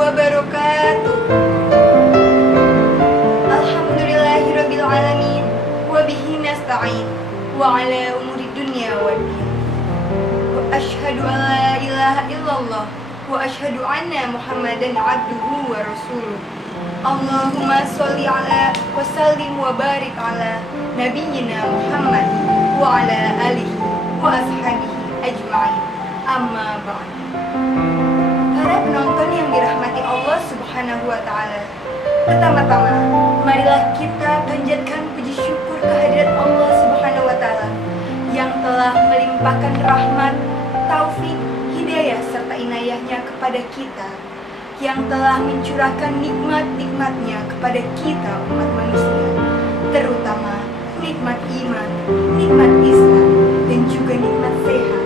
wabarakatuh. Alhamdulillahirabbil alamin wa bihi nasta'in wa ala umuri dunya waddin. Wa asyhadu an la ilaha illallah wa asyhadu anna Muhammadan abduhu wa rasuluh. Allahumma sholli ala wa sallim wa barik ala nabiyyina Muhammad wa ala alihi wa ashabihi ajma'in. Amma ba'd. Para penonton yang dirahmati Allah Subhanahu wa taala, pertama-tama marilah kita panjatkan puji syukur kehadirat Allah Subhanahu wa taala yang telah melimpahkan rahmat, taufik, hidayah serta inayahnya kepada kita, yang telah mencurahkan nikmat-nikmatnya kepada kita umat manusia, terutama nikmat iman, nikmat Islam, dan juga nikmat sehat,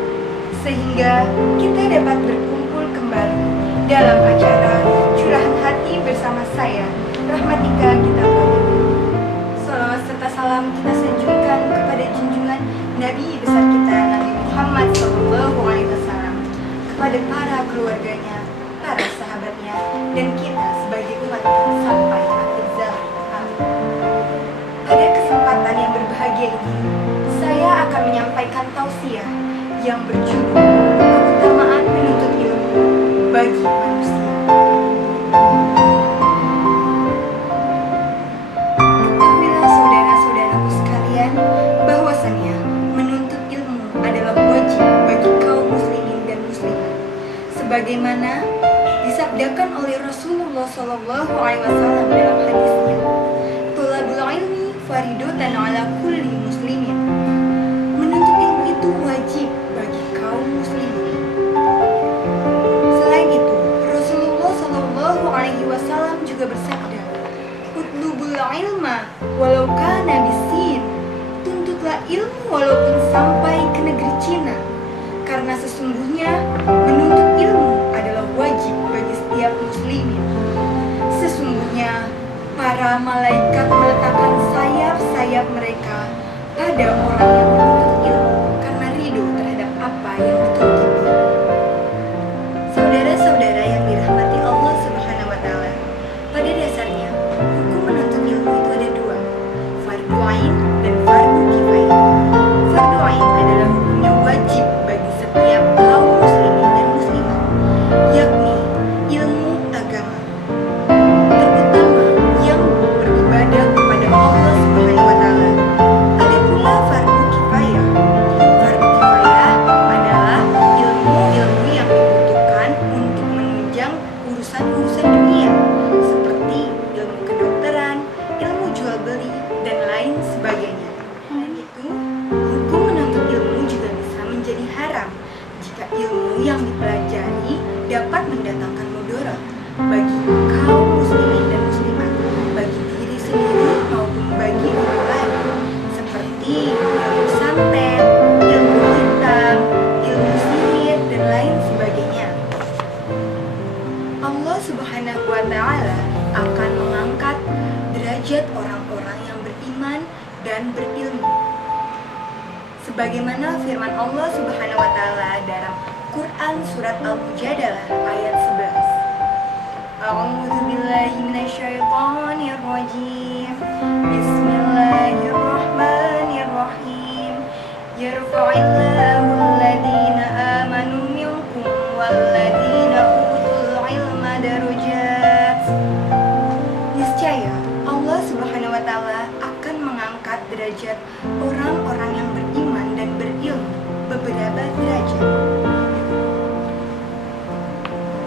sehingga kita dapat berkumpul kembali dalam acara Curahan Hati bersama saya, Rahmatika Gita Pramana. Salawat serta salam kita sanjungkan kepada junjungan Nabi besar kita, Nabi Muhammad SAW, kepada para keluarganya, para sahabatnya, dan kita sebagai umatnya sampai akhir zaman. Amin. Pada kesempatan yang berbahagia ini, saya akan menyampaikan tausiah yang berjudul Keutamaan Menuntut Ilmu bagi Manusia. Ketahuilah saudara-saudaraku sekalian, bahwasannya menuntut ilmu adalah wajib bagi kaum muslimin dan muslimat, sebagaimana disabdakan oleh Rasulullah SAW dalam hadisnya, "Thalabul ilmi faridatan ala kulli muslimin." Menuntut ilmu itu wajib bagi kaum muslimin. Selain itu, Rasulullah SAW juga bersabda, "Utlubul ilma walau kana bisin." Tuntutlah ilmu walaupun sampai ke negeri Cina, karena sesungguhnya menuntut ilmu adalah wajib bagi setiap muslimin. Sesungguhnya para malaikat meletakkan sayap-sayap mereka pada orang yang menuntut ilmu karena ridho terhadap apa yang dituntutnya. Saudara-saudara yang dirahmati Allah Subhanahu wa taala, pada dasarnya hukum menuntut ilmu itu ada dua, fardu ain dan fardu kifayah. Fardu ain adalah hukumnya wajib bagi setiap kaum muslimin dan muslimat, yakni ilmu agama, terutama yang beribadah kepada Allah Subhanahu wa taala. Ada pula fardu kifayah. Fardu kifayah adalah ilmu-ilmu yang dibutuhkan untuk menunjang urusan-urusan dunia, seperti ilmu kedokteran, ilmu jual beli, dan lain sebagainya. Dan itu, hukum menuntut ilmu juga bisa menjadi haram jika ilmu yang dipelajari dapat mendatangkan mudarat bagi kaum muslimin dan muslimat, bagi diri sendiri maupun bagi orang lain, seperti ilmu santet, ilmu hitam, ilmu sihir, dan lain sebagainya. Allah Subhanahu wa taala akan mengangkat derajat orang-orang yang beriman dan berilmu, sebagaimana firman Allah Subhanahu wa taala dalam Quran surat Al-Mujadalah ayat 11. A'udzu billahi minasyaitonir rajim. Bismillahirrahmanirrahim. Yarfa'illahu alladhina amanu minkum walladhina utul ilma darajat. Niscaya Allah Subhanahu wa taala akan mengangkat derajat orang-orang yang beriman dan berilmu beberapa derajat.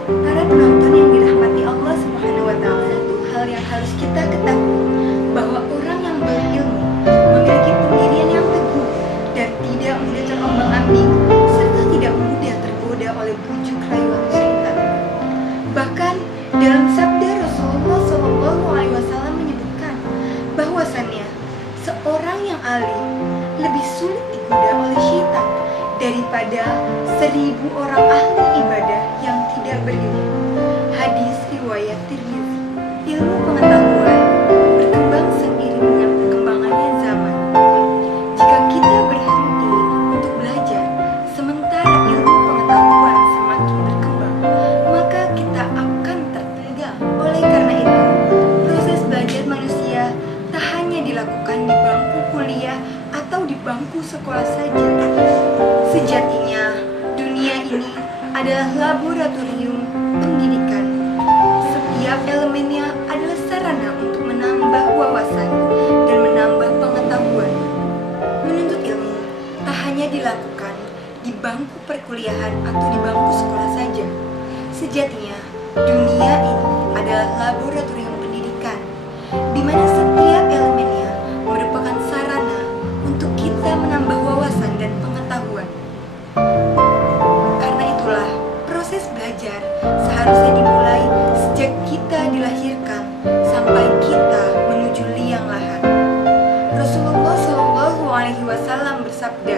Para penonton yang dirahmati Allah Subhanahu wa taala, hal yang harus kita ketahui bahwa orang yang berilmu memiliki pendirian yang teguh dan tidak mudah terombang-ambing serta tidak mudah tergoda oleh bujuk rayuan syaitan. Bahkan dalam sabda Rasulullah SAW menyebutkan bahwasannya seorang yang alim lebih sulit digoda oleh syaitan daripada 1000 orang ahli ibadah yang tidak berilmu. Hadis riwayat Tirmizi. Ilmu pengetahuan berkembang seiring dengan perkembangannya zaman. Jika kita berhenti untuk belajar, sementara ilmu pengetahuan semakin berkembang, maka kita akan tertekan sekolah saja. Sejatinya, dunia ini adalah laboratorium pendidikan. Setiap elemennya adalah sarana untuk menambah wawasan dan menambah pengetahuan. Menuntut ilmu tak hanya dilakukan di bangku perkuliahan atau di bangku sekolah saja. Sejatinya, dunia ini adalah laboratorium pendidikan, di mana setiap elemennya merupakan sarana untuk kita menambah wawasan dan pengetahuan. Karena itulah, proses belajar seharusnya dimulai sejak kita dilahirkan sampai kita menuju liang lahat. Rasulullah Shallallahu Alaihi Wasallam bersabda,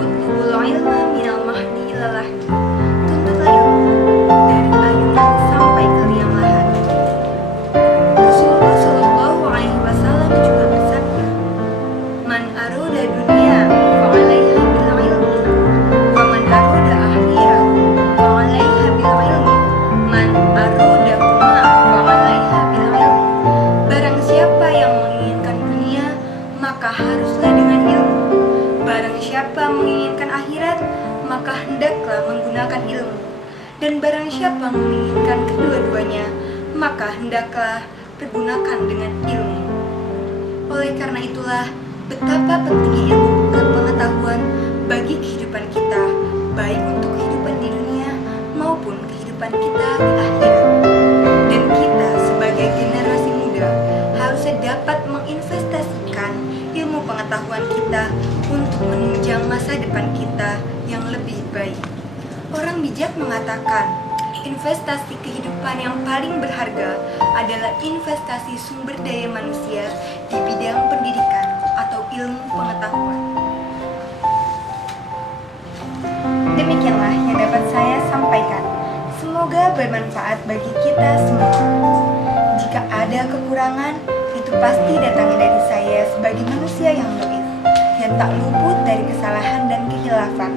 "Utlubul ilma minal mahdi ilal lahdi." Tuntutlah ilmu dari ayunan sampai ke liang lahat. Rasulullah Shallallahu Alaihi Wasallam juga bersabda, "Man aroda dunia fa'alaiha bil ilmi, wa man aroda akhirah fa'alaiha bil ilmi, man aroda huma fa'alaiha bil ilmi." Barang siapa yang menginginkan dunia, maka haruslah dengan ilmu. Barang siapa menginginkan akhirat, maka hendaklah menggunakan ilmu. Dan barang siapa menginginkan kedua-duanya, maka hendaklah pergunakan dengan ilmu. Oleh karena itulah, betapa pentingnya ilmu pengetahuan bagi kehidupan kita, baik untuk kehidupan di dunia maupun kehidupan kita di akhirat. Dan kita sebagai generasi muda harusnya dapat menginvestasikan ilmu pengetahuan kita untuk menunjang masa depan kita yang lebih baik. Orang bijak mengatakan, investasi kehidupan yang paling berharga adalah investasi sumber daya manusia di bidang pendidikan atau ilmu pengetahuan. Demikianlah yang dapat saya sampaikan. Semoga bermanfaat bagi kita semua. Jika ada kekurangan, itu pasti datang dari saya sebagai manusia yang dhaif, yang tak luput dari kesalahan dan kehilafan.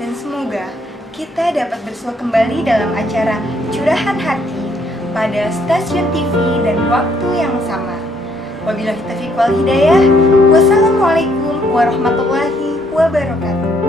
Dan semoga kita dapat bersua kembali dalam acara Curahan Hati pada stasiun TV dan waktu yang sama. Wabillahi taufiq wal hidayah. Wassalamualaikum warahmatullahi wabarakatuh.